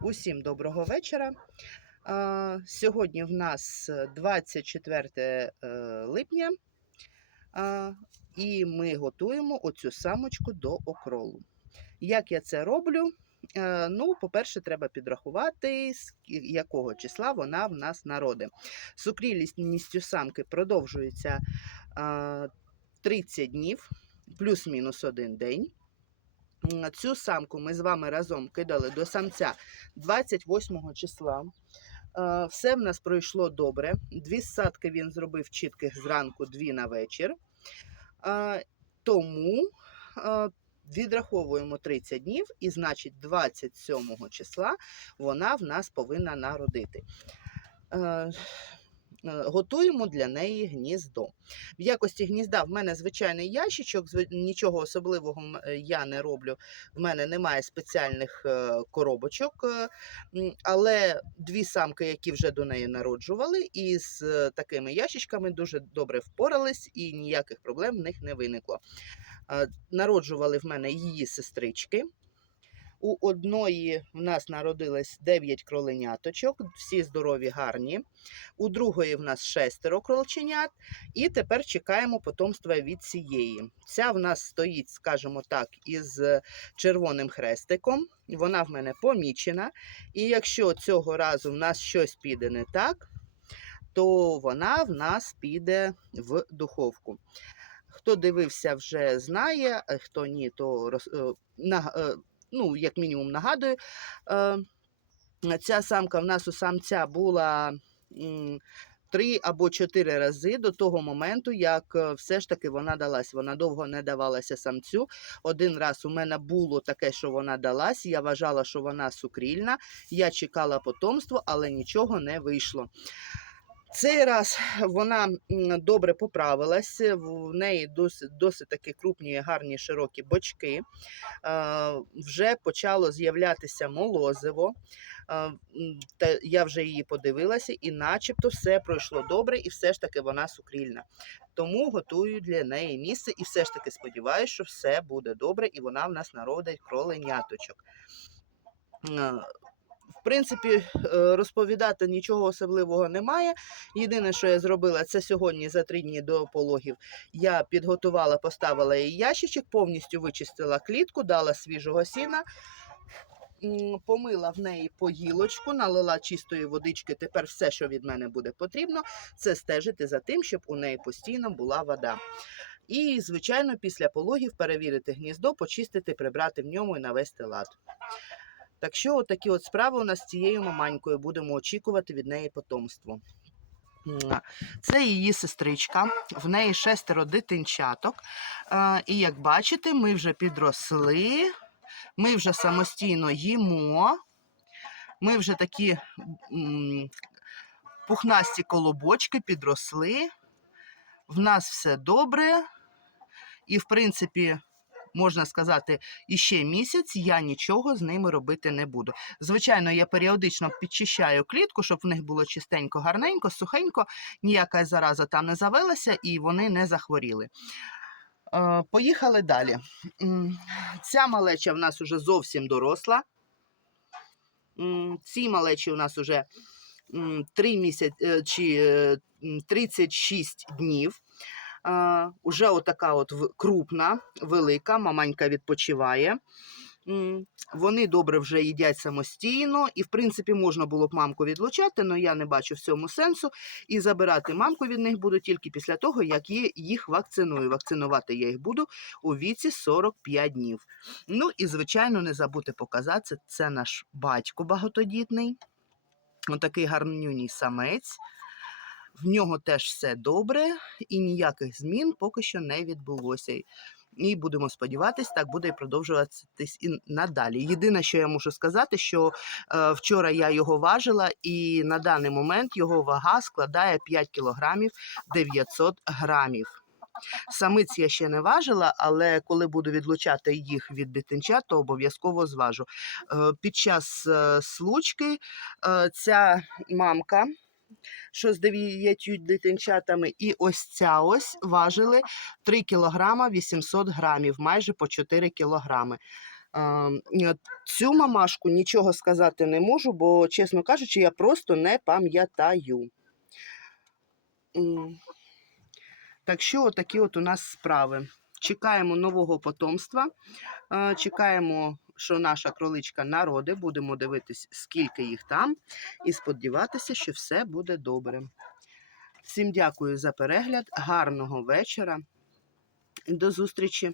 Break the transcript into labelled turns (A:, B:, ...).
A: Усім доброго вечора. Сьогодні в нас 24 е, липня, і ми готуємо оцю самочку до окролу. Як я це роблю? Е, Ну, по-перше, треба підрахувати, з якого числа вона в нас народить. Сукрілістю самки продовжується 30 днів, плюс-мінус один день. Цю самку ми з вами разом кидали до самця 28 числа. Е, Все в нас пройшло добре. Дві ссадки він зробив чітких зранку, дві на вечір. Е, Тому е, відраховуємо 30 днів, і значить 27 числа вона в нас повинна народити. Е, Готуємо для неї гніздо. В якості гнізда в мене звичайний ящичок, нічого особливого е, я не роблю. В мене немає спеціальних е, коробочок, але дві самки, які вже до неї народжували, і з такими ящичками дуже добре впорались, і ніяких проблем в них не виникло. Народжували в мене її сестрички. У одної в нас народилось 9 кроленяточок, всі здорові, гарні. У другої в нас шестеро кролченят. І тепер чекаємо потомства від цієї. Ця в нас стоїть, скажімо так, із червоним хрестиком. Вона в мене помічена. І якщо цього разу в нас щось піде не так, то вона в нас піде в духовку. Хто дивився, вже знає, хто ні, то роз, е, е, ну, як мінімум нагадую. Е, Ця самка в нас у самця була три або чотири рази до того моменту, як е, все ж таки вона далась. Вона довго не давалася самцю. Один раз у мене було таке, що вона далась. Я вважала, що вона сукрільна. Я чекала потомство, але нічого не вийшло. Цей раз вона добре поправилась, в неї досить, досить такі крупні, гарні, широкі бочки. Е, Вже почало з'являтися молозиво. Е, я вже її подивилася, і начебто все пройшло добре, і все ж таки вона сукрільна. Тому готую для неї місце, і все ж таки сподіваюся, що все буде добре, і вона в нас народить кроленяточок. Принципі, е, розповідати нічого особливого немає. Єдине, що я зробила, це сьогодні за три дні до пологів. Я підготувала, поставила їй ящичок, повністю вичистила клітку, дала свіжого сіна, помила в неї поїлочку, налила чистої водички. Тепер все, що від мене буде потрібно, це стежити за тим, щоб у неї постійно була вода. І, звичайно, після пологів перевірити гніздо, почистити, прибрати в ньому і навести лад. Так що, отакі от справи у нас з цією маманькою будемо очікувати від неї потомство. Це її сестричка, в неї шестеро дитинчаток. І як бачите, ми вже підросли, ми вже самостійно їмо, ми вже такі пухнасті колобочки підросли. В нас все добре. І, в принципі, можна сказати, іще місяць я нічого з ними робити не буду. Звичайно, я періодично підчищаю клітку, щоб в них було чистенько, гарненько, сухенько, ніяка зараза там не завелася і вони не захворіли. Е, Поїхали далі. Ця малеча в нас уже зовсім доросла. Ці малечі у нас уже 3 місяці чи е, м, 36 днів. Уже отака от крупна, велика, маманька відпочиває. Вони добре вже їдять самостійно, і, в принципі, можна було б мамку відлучати, але я не бачу в цьому сенсу. І забирати мамку від них буду тільки після того, як їх вакциную. Вакцинувати я їх буду у віці 45 днів. Ну і, звичайно, не забути показати, це наш батько багатодітний. Отакий гарнюній самець. В нього теж все добре, і ніяких змін поки що не відбулося. І будемо сподіватися, так буде і продовжуватись і надалі. Єдине, що я можу сказати, що е, вчора я його важила, і на даний момент його вага складає 5 кілограмів 900 грамів. Самиць я ще не важила, але коли буду відлучати їх від дитинчат, то обов'язково зважу. Е, Під час е, случки е, ця мамка, що з дев'ятью дитинчатами, і ось ця ось важили 3 кілограма 800 грамів, майже по 4 кілограми. Цю мамашку нічого сказати не можу, бо, чесно кажучи, я просто не пам'ятаю. Так що, отакі от у нас справи. Чекаємо нового потомства. Чекаємо, що наша кроличка народи. Будемо дивитись, скільки їх там, і сподіватися, що все буде добре. Всім дякую за перегляд. Гарного вечора. До зустрічі!